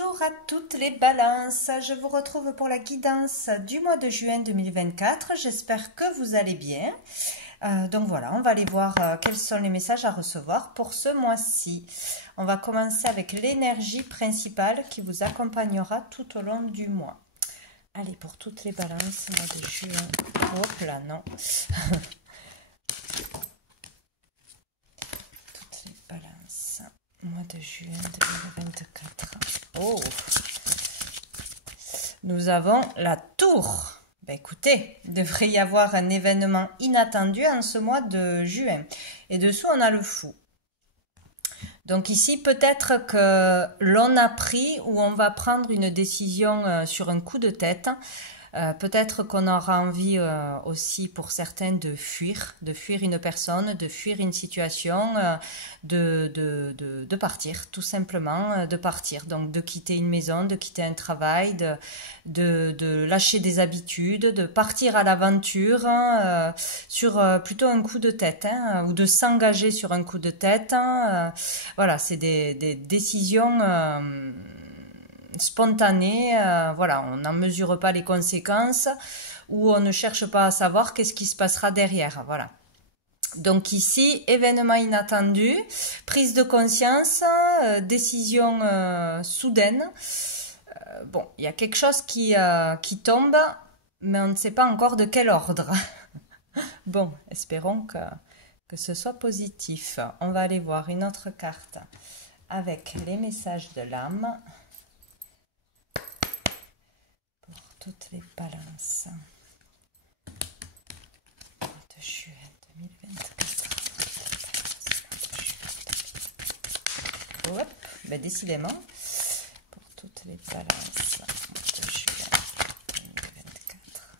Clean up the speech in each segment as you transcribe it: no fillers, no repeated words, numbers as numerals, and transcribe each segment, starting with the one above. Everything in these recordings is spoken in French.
Bonjour à toutes les balances, je vous retrouve pour la guidance du mois de juin 2024, j'espère que vous allez bien. Donc voilà, on va aller voir quels sont les messages à recevoir pour ce mois-ci. On va commencer avec l'énergie principale qui vous accompagnera tout au long du mois. Allez, pour toutes les balances, mois de juin, hop là, non. Toutes les balances, mois de juin 2024. Oh, nous avons la tour. Ben écoutez, il devrait y avoir un événement inattendu en ce mois de juin. Et dessous, on a le fou. Donc ici, peut-être que l'on a pris ou on va prendre une décision sur un coup de tête. Peut-être qu'on aura envie aussi pour certains de fuir une personne, de fuir une situation, de partir, tout simplement, de partir. Donc de quitter une maison, de quitter un travail, de lâcher des habitudes, de partir à l'aventure sur plutôt un coup de tête, ou de s'engager sur un coup de tête. Voilà, c'est des décisions spontané, voilà, on n'en mesure pas les conséquences ou on ne cherche pas à savoir qu'est-ce qui se passera derrière, voilà. Donc ici, événement inattendu, prise de conscience, décision soudaine. Bon, il y a quelque chose qui tombe, mais on ne sait pas encore de quel ordre. Bon, espérons que ce soit positif. On va aller voir une autre carte avec les messages de l'âme. Toutes les balances de juin 2024. Hop, ben décidément, pour toutes les balances de juin 2024.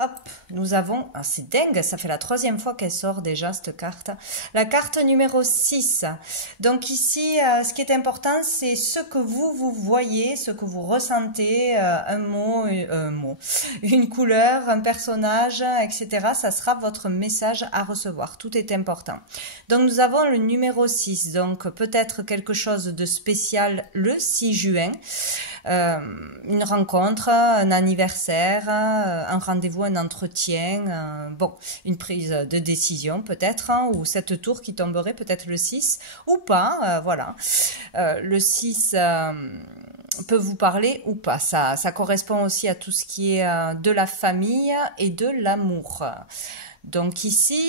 Hop, nous avons, ah, c'est dingue, ça fait la troisième fois qu'elle sort déjà cette carte, la carte numéro 6. Donc ici, ce qui est important, c'est ce que vous voyez, ce que vous ressentez, un mot, une couleur, un personnage, etc. Ça sera votre message à recevoir, tout est important. Donc nous avons le numéro 6, donc peut-être quelque chose de spécial le 6 juin. Une rencontre, un anniversaire, un rendez-vous, un entretien, bon, une prise de décision peut-être, ou cette tour qui tomberait peut-être le 6 ou pas, voilà. Le 6 peut vous parler ou pas, ça correspond aussi à tout ce qui est de la famille et de l'amour. Donc ici,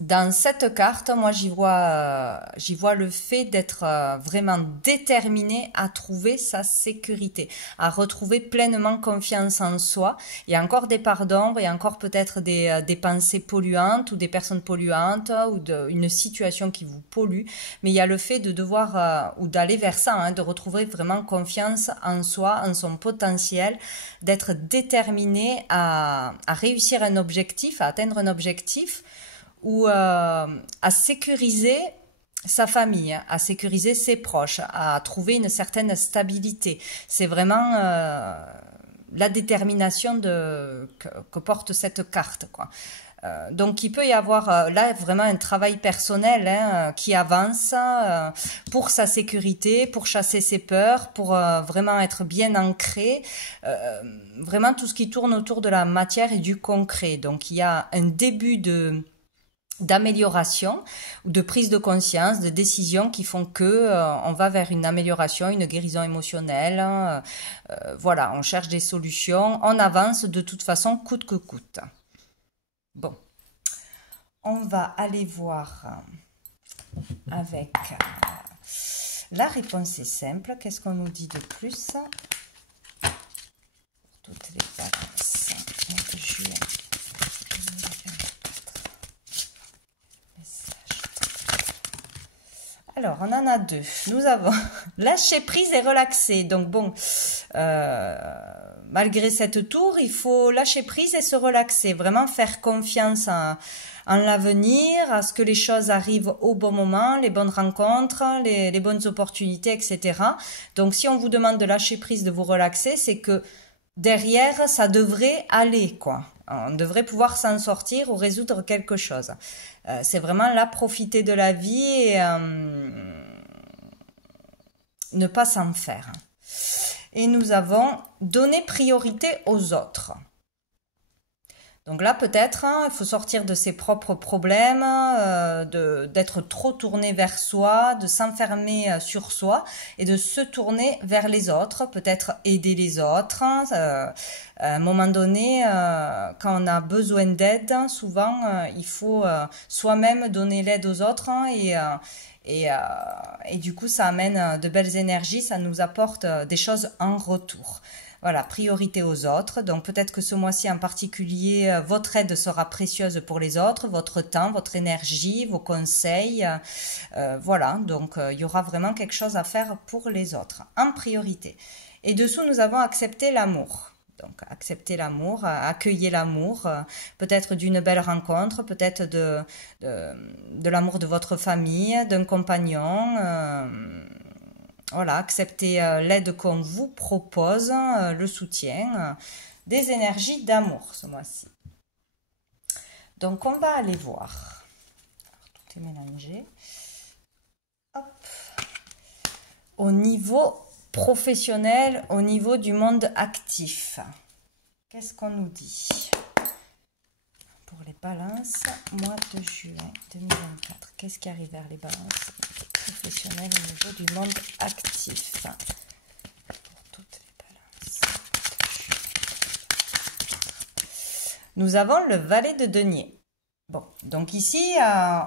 dans cette carte, moi j'y vois le fait d'être vraiment déterminé à trouver sa sécurité, à retrouver pleinement confiance en soi. Il y a encore des parts d'ombre, il y a encore peut-être des pensées polluantes ou des personnes polluantes ou une situation qui vous pollue, mais il y a le fait de devoir ou d'aller vers ça, de retrouver vraiment confiance en soi, en son potentiel, d'être déterminé à réussir un objectif, à atteindre un objectif, ou à sécuriser sa famille, à sécuriser ses proches, à trouver une certaine stabilité. C'est vraiment la détermination que porte cette carte, quoi. Donc il peut y avoir là vraiment un travail personnel qui avance pour sa sécurité, pour chasser ses peurs, pour vraiment être bien ancré, vraiment tout ce qui tourne autour de la matière et du concret. Donc il y a un début d'amélioration ou de prise de conscience, de décisions qui font que on va vers une amélioration, une guérison émotionnelle. Voilà, on cherche des solutions, on avance de toute façon coûte que coûte. Bon, on va aller voir avec la réponse est simple. Qu'est-ce qu'on nous dit de plus? Toutes les balances de juin. Alors, on en a deux. Nous avons lâcher prise et relaxer. Donc bon, malgré cette tour, il faut lâcher prise et se relaxer. Vraiment faire confiance en l'avenir, à ce que les choses arrivent au bon moment, les bonnes rencontres, les bonnes opportunités, etc. Donc si on vous demande de lâcher prise, de vous relaxer, c'est que derrière, ça devrait aller, quoi. On devrait pouvoir s'en sortir ou résoudre quelque chose. C'est vraiment là, profiter de la vie et ne pas s'en faire. Et nous avons donné priorité aux autres. Donc là, peut-être, il faut sortir de ses propres problèmes, d'être trop tourné vers soi, de s'enfermer sur soi et de se tourner vers les autres, peut-être aider les autres. À un moment donné, quand on a besoin d'aide, souvent, il faut soi-même donner l'aide aux autres et du coup, ça amène de belles énergies, ça nous apporte des choses en retour. Voilà, priorité aux autres. Donc peut-être que ce mois-ci en particulier, votre aide sera précieuse pour les autres, votre temps, votre énergie, vos conseils. Voilà, donc il y aura vraiment quelque chose à faire pour les autres, en priorité. Et dessous, nous avons accepté l'amour. Donc accepter l'amour, accueillir l'amour, peut-être d'une belle rencontre, peut-être de l'amour de votre famille, d'un compagnon. Voilà, accepter l'aide qu'on vous propose, le soutien, des énergies d'amour ce mois-ci. Donc on va aller voir. Alors, tout est mélangé. Hop. Au niveau professionnel, au niveau du monde actif, qu'est-ce qu'on nous dit pour les balances, mois de juin 2024? Qu'est-ce qui arrive vers les balances professionnelles au niveau du monde actif pour toutes les balances? Nous avons le valet de denier. Bon, donc ici,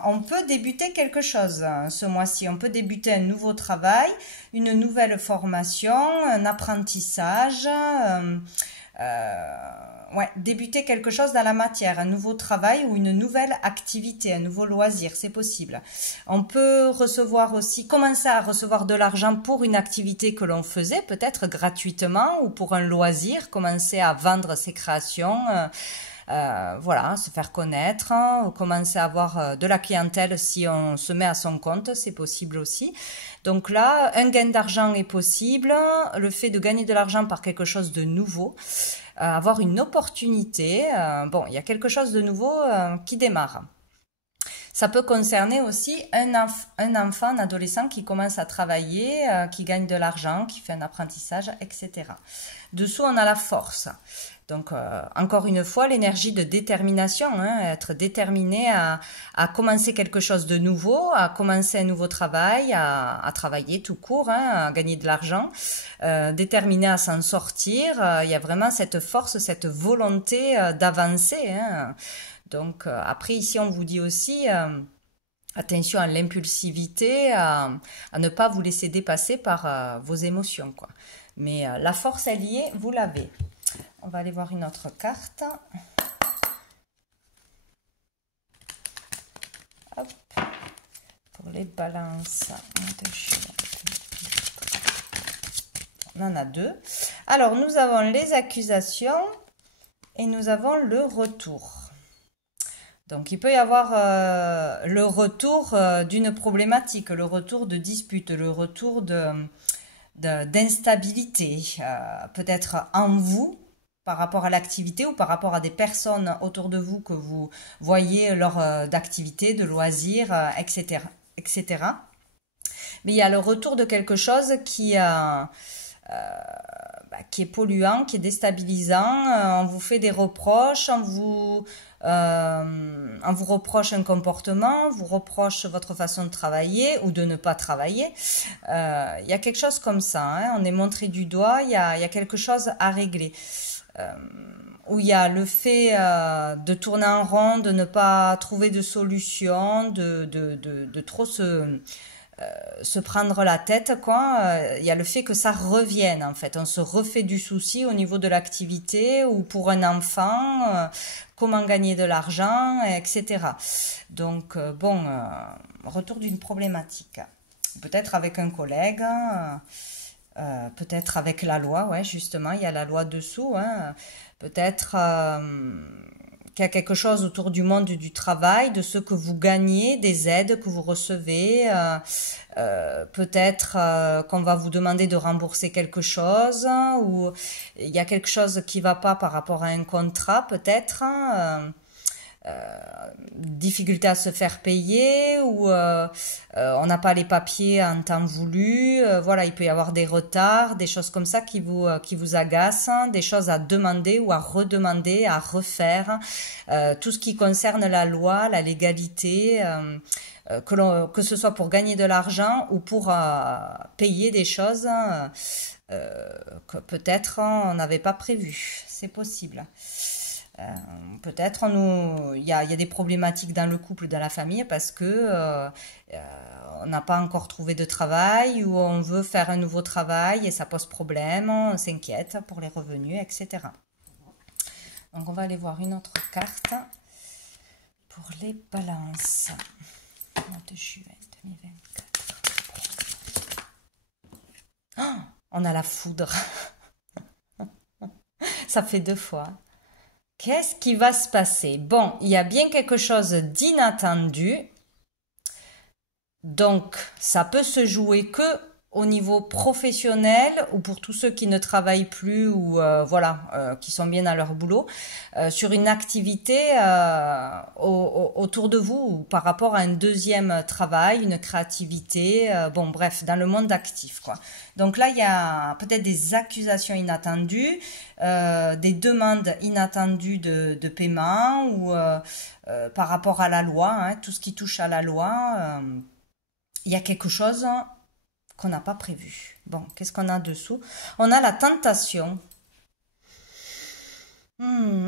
on peut débuter quelque chose ce mois-ci. On peut débuter un nouveau travail, une nouvelle formation, un apprentissage. Ouais, débuter quelque chose dans la matière, un nouveau travail ou une nouvelle activité, un nouveau loisir, c'est possible. On peut recevoir aussi, commencer à recevoir de l'argent pour une activité que l'on faisait, peut-être gratuitement ou pour un loisir, commencer à vendre ses créations. Voilà, se faire connaître, commencer à avoir de la clientèle si on se met à son compte, c'est possible aussi. Donc là, un gain d'argent est possible, le fait de gagner de l'argent par quelque chose de nouveau, avoir une opportunité, bon, il y a quelque chose de nouveau qui démarre. Ça peut concerner aussi un enfant, un adolescent qui commence à travailler, qui gagne de l'argent, qui fait un apprentissage, etc. Dessous, on a la force. Donc, encore une fois, l'énergie de détermination, être déterminé à commencer quelque chose de nouveau, à commencer un nouveau travail, à travailler tout court, à gagner de l'argent, déterminé à s'en sortir. Il y a vraiment cette force, cette volonté d'avancer. Donc, après, ici, on vous dit aussi... attention à l'impulsivité, à ne pas vous laisser dépasser par vos émotions, quoi. Mais la force, elle y est, vous l'avez. On va aller voir une autre carte. Hop. Pour les balances. On en a deux. Alors, nous avons les accusations et nous avons le retour. Donc, il peut y avoir le retour d'une problématique, le retour de dispute, le retour d'instabilité, peut-être en vous, par rapport à l'activité ou par rapport à des personnes autour de vous que vous voyez lors d'activités, de loisirs, etc., etc. Mais il y a le retour de quelque chose qui est polluant, qui est déstabilisant. On vous fait des reproches, on vous reproche un comportement, on vous reproche votre façon de travailler ou de ne pas travailler. Il y a quelque chose comme ça, on est montré du doigt, il y a quelque chose à régler. Où il y a le fait de tourner en rond, de ne pas trouver de solution, de trop se prendre la tête, quoi. Il y a le fait que ça revienne, en fait. On se refait du souci au niveau de l'activité ou pour un enfant, comment gagner de l'argent, etc. Donc, bon, retour d'une problématique. Peut-être avec un collègue, peut-être avec la loi, ouais, justement, il y a la loi dessous, peut-être qu'il y a quelque chose autour du monde du travail, de ce que vous gagnez, des aides que vous recevez. Peut-être qu'on va vous demander de rembourser quelque chose, ou il y a quelque chose qui va pas par rapport à un contrat, peut-être. Difficulté à se faire payer, ou on n'a pas les papiers en temps voulu, voilà, il peut y avoir des retards, des choses comme ça qui vous agacent, des choses à demander ou à redemander, à refaire, tout ce qui concerne la loi, la légalité, que ce soit pour gagner de l'argent ou pour payer des choses que peut-être on n'avait pas prévues, c'est possible. Peut-être il y a des problématiques dans le couple, dans la famille, parce que on n'a pas encore trouvé de travail, ou on veut faire un nouveau travail et ça pose problème, on s'inquiète pour les revenus, etc. Donc on va aller voir une autre carte pour les balances. Mois de juin 2024. Oh, on a la foudre. Ça fait 2 fois. Qu'est-ce qui va se passer? Bon, il y a bien quelque chose d'inattendu. Donc, ça peut se jouer que au niveau professionnel, ou pour tous ceux qui ne travaillent plus, ou qui sont bien à leur boulot, sur une activité autour de vous, ou par rapport à un deuxième travail, une créativité, bon bref, dans le monde actif, quoi. Donc là, il y a peut-être des accusations inattendues, des demandes inattendues de paiement, ou par rapport à la loi, hein, tout ce qui touche à la loi, il y a quelque chose qu'on n'a pas prévu. Bon, qu'est-ce qu'on a dessous? On a la tentation.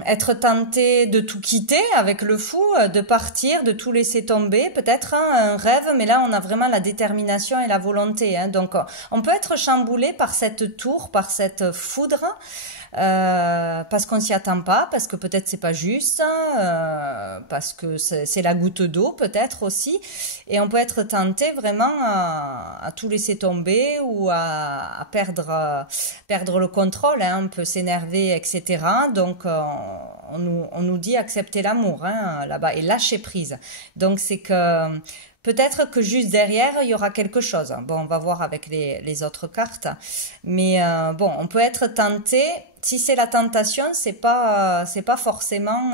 Être tenté de tout quitter avec le fou, de partir, de tout laisser tomber, peut-être un rêve, mais là on a vraiment la détermination et la volonté, hein. Donc on peut être chamboulé par cette tour, par cette foudre, parce qu'on s'y attend pas, parce que peut-être c'est pas juste, parce que c'est la goutte d'eau peut-être aussi, et on peut être tenté vraiment à tout laisser tomber, ou à perdre le contrôle, hein. On peut s'énerver, etc. Donc on nous dit accepter l'amour, hein, là-bas, et lâcher prise. Donc c'est que peut-être que juste derrière, il y aura quelque chose. Bon, on va voir avec les autres cartes. Mais bon, on peut être tenté. Si c'est la tentation, c'est pas forcément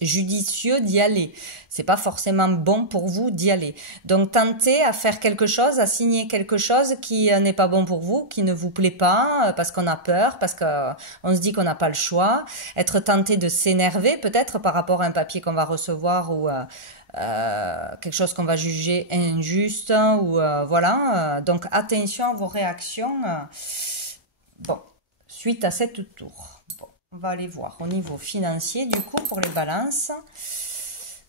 judicieux d'y aller. C'est pas forcément bon pour vous d'y aller. Donc, tenter à faire quelque chose, à signer quelque chose qui n'est pas bon pour vous, qui ne vous plaît pas, parce qu'on a peur, parce qu'on se dit qu'on n'a pas le choix. Être tenté de s'énerver, peut-être par rapport à un papier qu'on va recevoir, ou quelque chose qu'on va juger injuste, ou voilà. Donc attention à vos réactions. Bon, suite à cette tour. Bon, on va aller voir au niveau financier du coup pour les balances.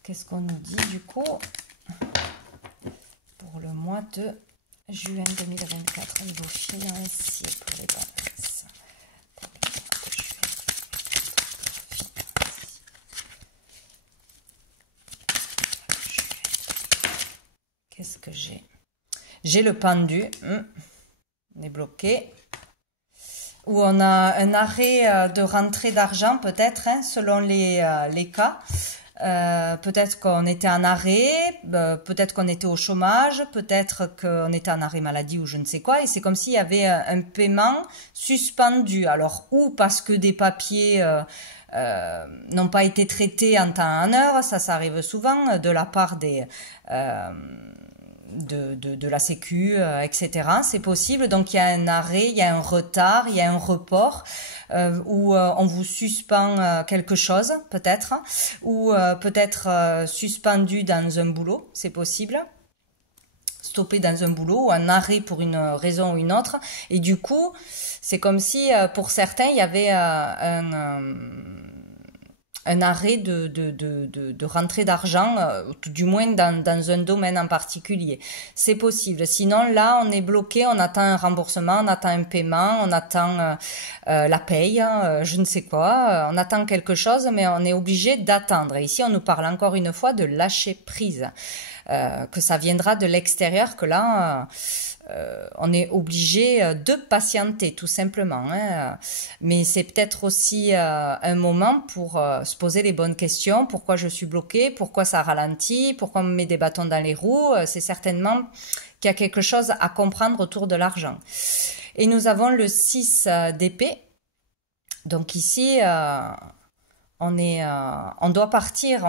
Qu'est-ce qu'on nous dit du coup pour le mois de juin 2024 au niveau financier pour les balances? Qu'est-ce que j'ai? J'ai le pendu. On est bloqué. Où on a un arrêt de rentrée d'argent, peut-être, hein, selon les cas. Peut-être qu'on était en arrêt, peut-être qu'on était au chômage, peut-être qu'on était en arrêt maladie ou je ne sais quoi. Et c'est comme s'il y avait un paiement suspendu. Alors, ou parce que des papiers n'ont pas été traités en temps et en heure, ça arrive souvent, de la part de la Sécu, etc. C'est possible. Donc il y a un arrêt, il y a un retard, il y a un report, où on vous suspend quelque chose, peut-être, ou peut-être suspendu dans un boulot, c'est possible. Stoppé dans un boulot, ou un arrêt pour une raison ou une autre. Et du coup, c'est comme si pour certains, il y avait un arrêt de rentrée d'argent, du moins dans un domaine en particulier. C'est possible. Sinon, là, on est bloqué, on attend un remboursement, on attend un paiement, on attend la paye, je ne sais quoi. On attend quelque chose, mais on est obligé d'attendre. Et ici, on nous parle encore une fois de lâcher prise. Que ça viendra de l'extérieur, que là... on est obligé de patienter tout simplement, hein. Mais c'est peut-être aussi un moment pour se poser les bonnes questions. Pourquoi je suis bloquée? Pourquoi ça ralentit? Pourquoi on me met des bâtons dans les roues? C'est certainement qu'il y a quelque chose à comprendre autour de l'argent. Et nous avons le 6 d'épée. Donc ici, on doit partir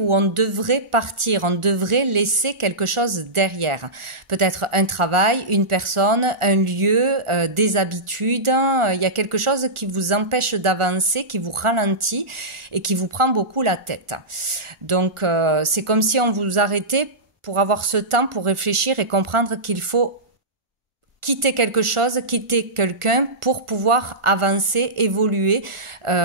ou on devrait partir, on devrait laisser quelque chose derrière. Peut-être un travail, une personne, un lieu, des habitudes. Il y a quelque chose qui vous empêche d'avancer, qui vous ralentit et qui vous prend beaucoup la tête. Donc c'est comme si on vous arrêtait pour avoir ce temps pour réfléchir et comprendre qu'il faut quitter quelque chose, quitter quelqu'un pour pouvoir avancer, évoluer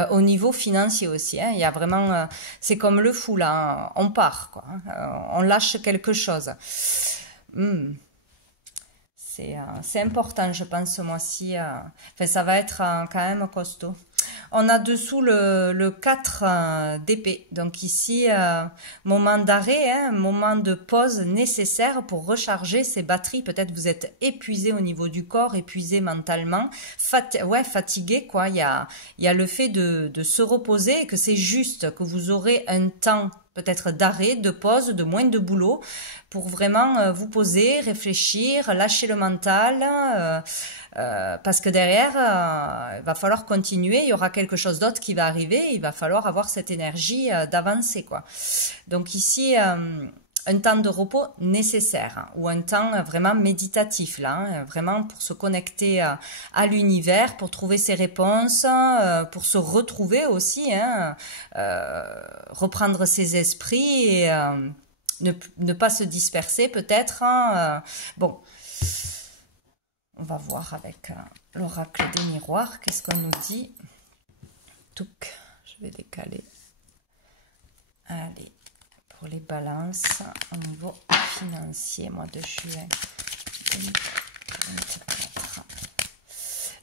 au niveau financier aussi, hein. Il y a vraiment, c'est comme le fou là, hein. On part, quoi, hein. On lâche quelque chose. C'est important, je pense, ce mois-ci. Enfin, ça va être quand même costaud. On a dessous le 4 d'épée. Donc ici, moment d'arrêt, hein, moment de pause nécessaire pour recharger ses batteries. Peut-être vous êtes épuisé au niveau du corps, épuisé mentalement, fatigué, quoi. Il y a le fait de se reposer et que c'est juste, que vous aurez un temps peut-être d'arrêt, de pause, de moins de boulot, pour vraiment vous poser, réfléchir, lâcher le mental, parce que derrière, il va falloir continuer, il y aura quelque chose d'autre qui va arriver, il va falloir avoir cette énergie d'avancer, quoi. Donc ici, un temps de repos nécessaire, hein, ou un temps vraiment méditatif, là, hein, vraiment pour se connecter à l'univers, pour trouver ses réponses, pour se retrouver aussi, hein, reprendre ses esprits et ne pas se disperser peut-être, hein, bon, on va voir avec l'oracle des miroirs, qu'est-ce qu'on nous dit. Touc, je vais décaler. Allez. Pour les balances au niveau financier, mois de juin 2024.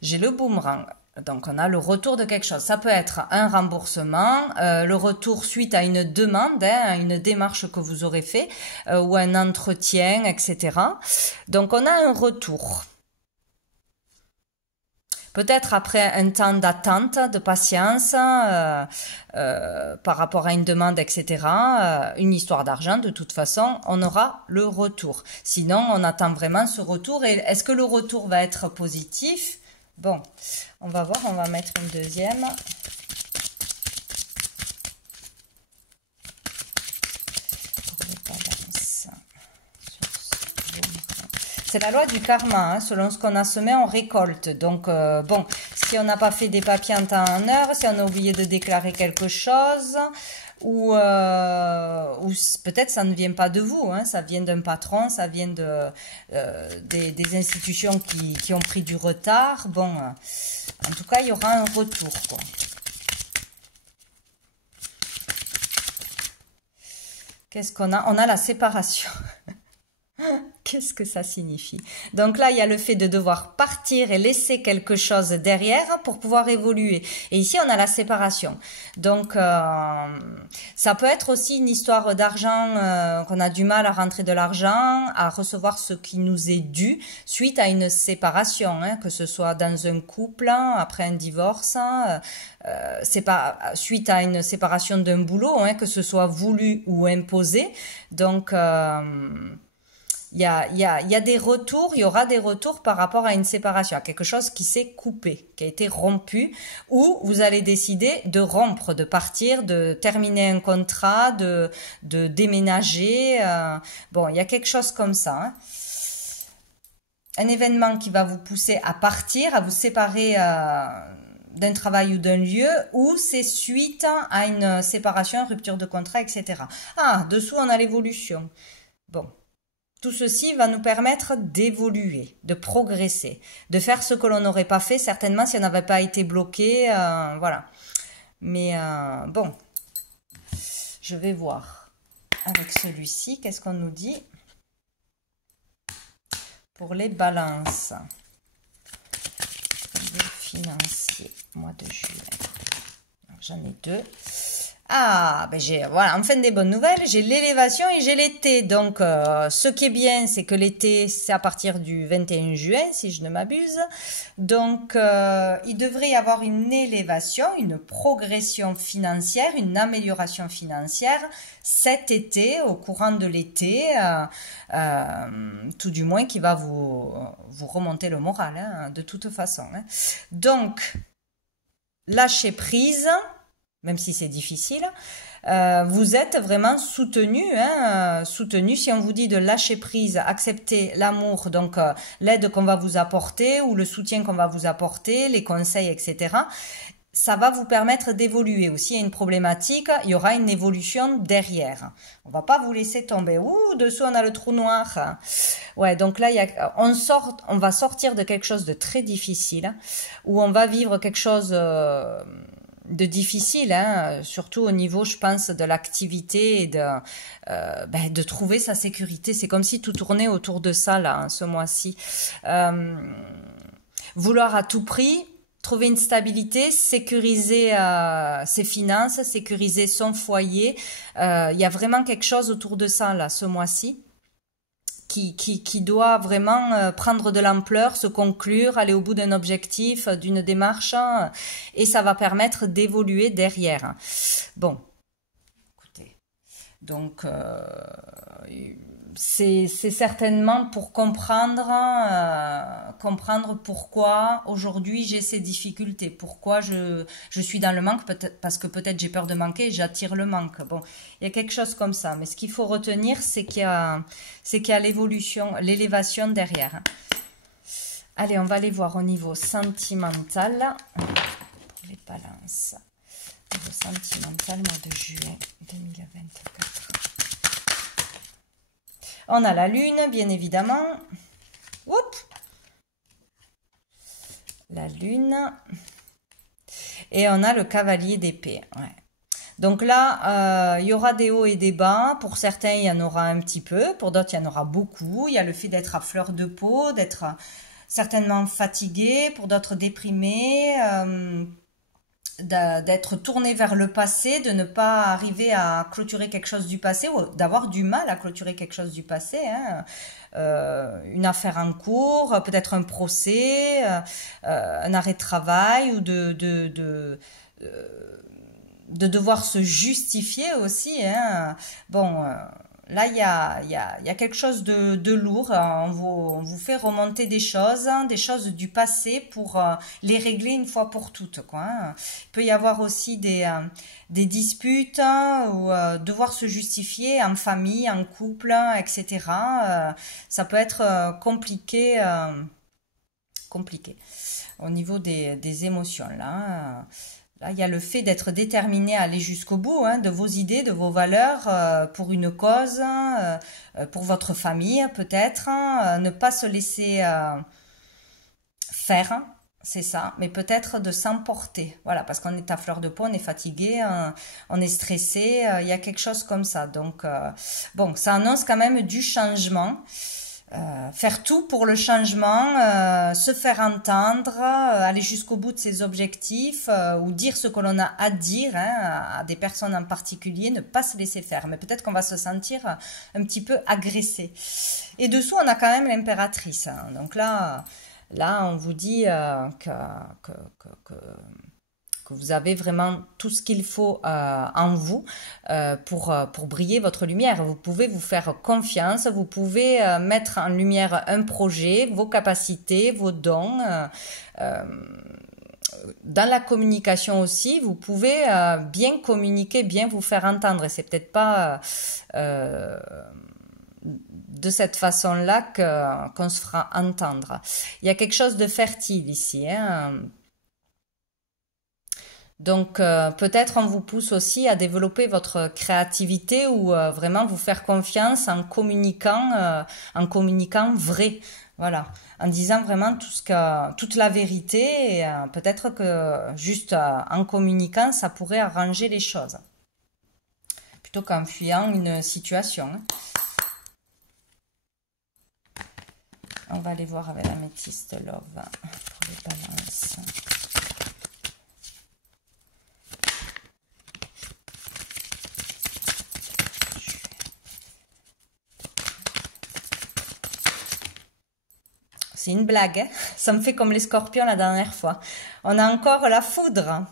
J'ai le boomerang. Donc, on a le retour de quelque chose. Ça peut être un remboursement, le retour suite à une demande, hein, à une démarche que vous aurez fait, ou un entretien, etc. Donc, on a un retour. Peut-être après un temps d'attente, de patience, par rapport à une demande, etc., une histoire d'argent, de toute façon, on aura le retour. Sinon, on attend vraiment ce retour. Et est-ce que le retour va être positif? Bon, on va voir, on va mettre une deuxième. C'est la loi du karma, hein. Selon ce qu'on a semé, on récolte. Donc, bon, si on n'a pas fait des papiers en temps et en heure, si on a oublié de déclarer quelque chose, ou peut-être ça ne vient pas de vous, hein, ça vient d'un patron, ça vient des institutions qui ont pris du retard. Bon, en tout cas, il y aura un retour, quoi. Qu'est-ce qu'on a? On a la séparation. Qu'est-ce que ça signifie? Donc là, il y a le fait de devoir partir et laisser quelque chose derrière pour pouvoir évoluer. Et ici, on a la séparation. Donc, ça peut être aussi une histoire d'argent, qu'on a du mal à rentrer de l'argent, à recevoir ce qui nous est dû suite à une séparation, hein, que ce soit dans un couple, après un divorce, suite à une séparation d'un boulot, hein, que ce soit voulu ou imposé. Donc, il y a des retours, il y aura des retours par rapport à une séparation, à quelque chose qui s'est coupé, qui a été rompu, ou vous allez décider de rompre, de partir, de terminer un contrat, de déménager. Bon, il y a quelque chose comme ça, hein. Un événement qui va vous pousser à partir, à vous séparer d'un travail ou d'un lieu, ou c'est suite à une séparation, une rupture de contrat, etc. Ah, dessous on a l'évolution. Bon. Tout ceci va nous permettre d'évoluer, de progresser, de faire ce que l'on n'aurait pas fait certainement si on n'avait pas été bloqué, voilà. Mais bon, je vais voir avec celui-ci, qu'est-ce qu'on nous dit pour les balances. Les financiers, mois de juillet. J'en ai deux. Ah, ben voilà, enfin des bonnes nouvelles, j'ai l'élévation et j'ai l'été. Donc, ce qui est bien, c'est que l'été, c'est à partir du 21 juin, si je ne m'abuse. Donc, il devrait y avoir une élévation, une progression financière, une amélioration financière cet été, au courant de l'été, tout du moins qui va vous remonter le moral, hein, de toute façon. Hein. Donc, lâchez prise, même si c'est difficile, vous êtes vraiment soutenu, hein, soutenu. Si on vous dit de lâcher prise, accepter l'amour, donc l'aide qu'on va vous apporter ou le soutien qu'on va vous apporter, les conseils, etc., ça va vous permettre d'évoluer. Aussi, il y a une problématique, il y aura une évolution derrière. On va pas vous laisser tomber. Ouh, dessous, on a le trou noir. Ouais, donc là, on va sortir de quelque chose de très difficile, où on va vivre quelque chose de difficile, hein, surtout au niveau, je pense, de l'activité et de trouver sa sécurité. C'est comme si tout tournait autour de ça, là, hein, ce mois-ci. Vouloir à tout prix trouver une stabilité, sécuriser ses finances, sécuriser son foyer. Il y a vraiment quelque chose autour de ça, là, ce mois-ci. Qui doit vraiment prendre de l'ampleur, se conclure, aller au bout d'un objectif, d'une démarche, et ça va permettre d'évoluer derrière. Bon, écoutez, donc c'est certainement pour comprendre pourquoi aujourd'hui j'ai ces difficultés, pourquoi je suis dans le manque, peut-être parce que peut-être j'ai peur de manquer et j'attire le manque. Bon, il y a quelque chose comme ça, mais ce qu'il faut retenir, c'est qu'il y a l'élévation derrière. Allez, on va aller voir au niveau sentimental pour les balances. Au niveau sentimental, mois de juillet 2024. On a la lune, bien évidemment. Oups. La lune. Et on a le cavalier d'épée. Ouais. Donc là, il y aura des hauts et des bas. Pour certains, il y en aura un petit peu. Pour d'autres, il y en aura beaucoup. Il y a le fait d'être à fleur de peau, d'être certainement fatigué. Pour d'autres, déprimé. D'être tourné vers le passé, de ne pas arriver à clôturer quelque chose du passé ou d'avoir du mal à clôturer quelque chose du passé, hein. Une affaire en cours, peut-être un procès, un arrêt de travail ou de devoir se justifier aussi, hein. Bon, là, il y a quelque chose de lourd. On vous fait remonter des choses du passé pour les régler une fois pour toutes, quoi, hein. Il peut y avoir aussi des disputes ou devoir se justifier en famille, en couple, etc. Ça peut être compliqué au niveau des émotions, là. Là, il y a le fait d'être déterminé à aller jusqu'au bout, hein, de vos idées, de vos valeurs, pour une cause, pour votre famille peut-être, hein, ne pas se laisser faire, c'est ça, mais peut-être de s'emporter, voilà, parce qu'on est à fleur de peau, on est fatigué, on est stressé, il y a quelque chose comme ça. Donc, bon, ça annonce quand même du changement. Faire tout pour le changement, se faire entendre, aller jusqu'au bout de ses objectifs ou dire ce que l'on a à dire, hein, à des personnes en particulier, ne pas se laisser faire. Mais peut-être qu'on va se sentir un petit peu agressé. Et dessous, on a quand même l'impératrice, hein. Donc là, on vous dit que vous avez vraiment tout ce qu'il faut en vous pour briller votre lumière. Vous pouvez vous faire confiance, vous pouvez mettre en lumière un projet, vos capacités, vos dons. Dans la communication aussi, vous pouvez bien communiquer, bien vous faire entendre. Et c'est peut-être pas de cette façon-là qu'on se fera entendre. Il y a quelque chose de fertile ici, hein. Donc peut-être on vous pousse aussi à développer votre créativité ou vraiment vous faire confiance en communiquant vrai, voilà, en disant vraiment toute la vérité et peut-être que juste en communiquant ça pourrait arranger les choses plutôt qu'en fuyant une situation, hein. On va aller voir avec l'améthyste love pour les balances. c'est une blague, hein. Ça me fait comme les scorpions la dernière fois. On a encore la foudre.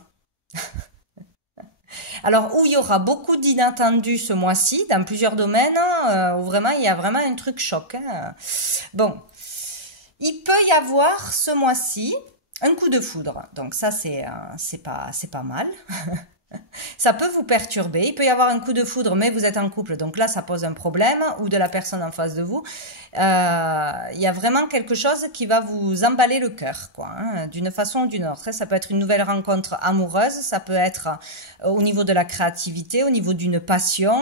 Alors, où il y aura beaucoup d'inattendus ce mois-ci, dans plusieurs domaines, où vraiment, il y a vraiment un truc choc, hein. Bon, il peut y avoir ce mois-ci un coup de foudre. Donc ça, c'est pas mal. Ça peut vous perturber. Il peut y avoir un coup de foudre, mais vous êtes en couple, donc là, ça pose un problème, ou de la personne en face de vous. Il y a vraiment quelque chose qui va vous emballer le cœur, quoi, hein, d'une façon ou d'une autre. Ça peut être une nouvelle rencontre amoureuse, ça peut être au niveau de la créativité, au niveau d'une passion,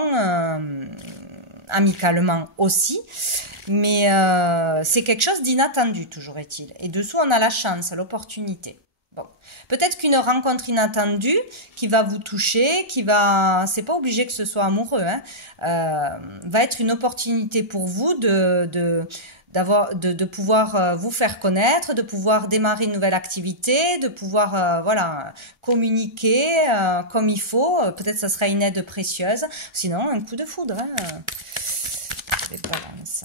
amicalement aussi. Mais c'est quelque chose d'inattendu, toujours est-il. Et dessous, on a la chance, l'opportunité. Bon, peut-être qu'une rencontre inattendue qui va vous toucher, c'est pas obligé que ce soit amoureux, hein, va être une opportunité pour vous de pouvoir vous faire connaître, de pouvoir démarrer une nouvelle activité, de pouvoir voilà, communiquer comme il faut. Peut-être ça sera une aide précieuse. Sinon, un coup de foudre, hein. Les balances.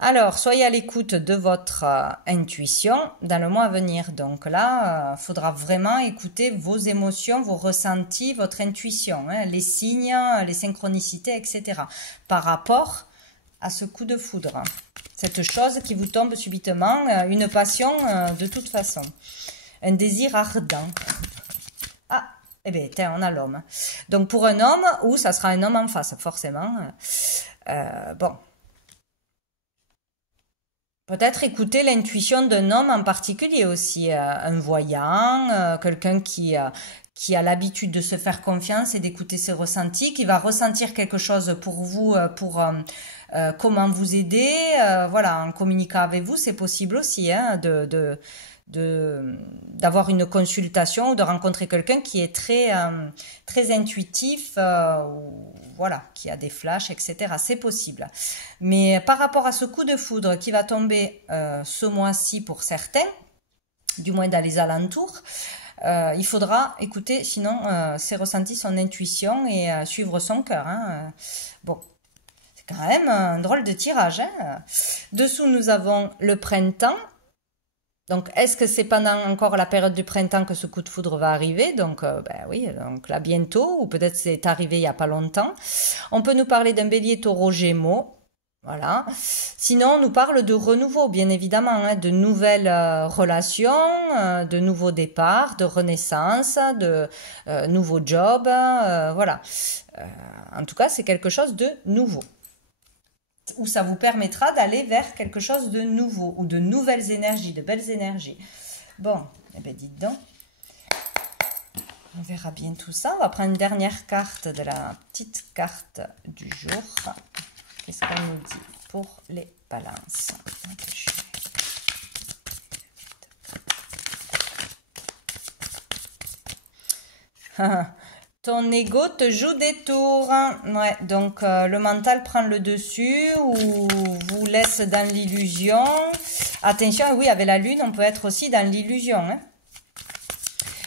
Alors, soyez à l'écoute de votre intuition dans le mois à venir. Donc là, il faudra vraiment écouter vos émotions, vos ressentis, votre intuition, hein, les signes, les synchronicités, etc. par rapport à ce coup de foudre. Cette chose qui vous tombe subitement, une passion de toute façon. Un désir ardent. Ah, eh bien, tiens, on a l'homme. Donc pour un homme, ou ça sera un homme en face, forcément. Bon. Peut-être écouter l'intuition d'un homme en particulier aussi, un voyant, quelqu'un qui a l'habitude de se faire confiance et d'écouter ses ressentis, qui va ressentir quelque chose pour vous, pour comment vous aider, voilà, en communiquant avec vous, c'est possible aussi, hein, d'avoir une consultation ou de rencontrer quelqu'un qui est très intuitif, ou, voilà, qui a des flashs, etc. C'est possible. Mais par rapport à ce coup de foudre qui va tomber ce mois-ci pour certains, du moins dans les alentours, il faudra écouter sinon ses ressentis, son intuition et suivre son cœur, hein. Bon, c'est quand même un drôle de tirage, hein. Dessous, nous avons le printemps. Donc, est-ce que c'est pendant encore la période du printemps que ce coup de foudre va arriver? Donc, ben oui, donc là bientôt, ou peut-être c'est arrivé il n'y a pas longtemps. On peut nous parler d'un bélier taureau gémeaux. Voilà. Sinon, on nous parle de renouveau, bien évidemment, hein, de nouvelles relations, de nouveaux départs, de renaissance, de nouveaux jobs, voilà. En tout cas, c'est quelque chose de nouveau. Où ça vous permettra d'aller vers quelque chose de nouveau, ou de nouvelles énergies, de belles énergies. Bon, eh bien dites donc. On verra bien tout ça. On va prendre une dernière carte de la petite carte du jour. Qu'est-ce qu'on nous dit pour les balances? Ton ego te joue des tours. Ouais, donc le mental prend le dessus ou vous laisse dans l'illusion. Attention, oui, avec la lune, on peut être aussi dans l'illusion, hein.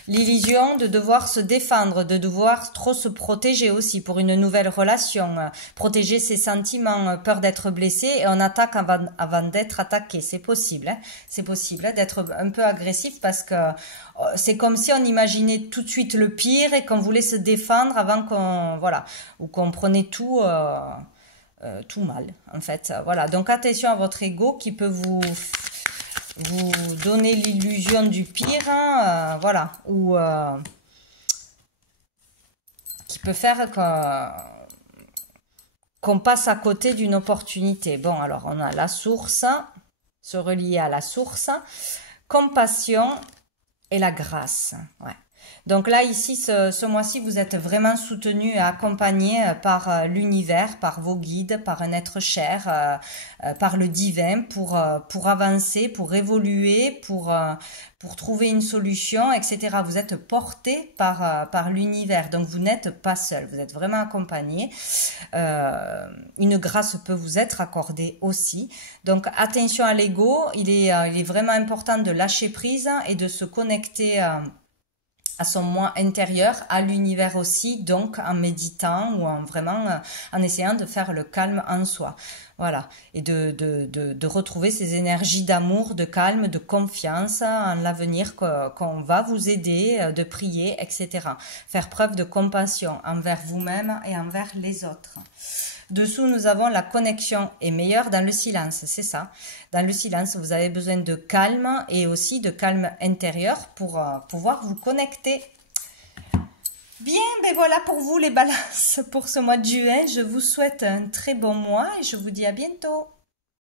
L'illusion de devoir se défendre, de devoir trop se protéger aussi pour une nouvelle relation, protéger ses sentiments, peur d'être blessé, et on attaque avant d'être attaqué. C'est possible, hein. C'est possible, hein, d'être un peu agressif parce que c'est comme si on imaginait tout de suite le pire et qu'on voulait se défendre avant qu'on, voilà, ou qu'on prenait tout mal, en fait. Voilà. Donc attention à votre ego qui peut vous donner l'illusion du pire, hein, voilà, ou qui peut faire qu'on passe à côté d'une opportunité. Bon, alors on a la source, se relier à la source, compassion et la grâce. Ouais. Donc là, ici, ce mois-ci, vous êtes vraiment soutenu et accompagné par l'univers, par vos guides, par un être cher, par le divin pour avancer, pour évoluer, pour trouver une solution, etc. Vous êtes porté par l'univers, donc vous n'êtes pas seul, vous êtes vraiment accompagné. Une grâce peut vous être accordée aussi. Donc attention à l'ego, il est vraiment important de lâcher prise et de se connecter à son moi intérieur, à l'univers aussi, donc en méditant ou en vraiment en essayant de faire le calme en soi. Voilà, et de retrouver ces énergies d'amour, de calme, de confiance en l'avenir qu'on va vous aider, de prier, etc. Faire preuve de compassion envers vous-même et envers les autres. Dessous, nous avons la connexion est meilleure dans le silence, c'est ça. Dans le silence, vous avez besoin de calme et aussi de calme intérieur pour pouvoir vous connecter. Bien, ben voilà pour vous les balances pour ce mois de juin. Je vous souhaite un très bon mois et je vous dis à bientôt.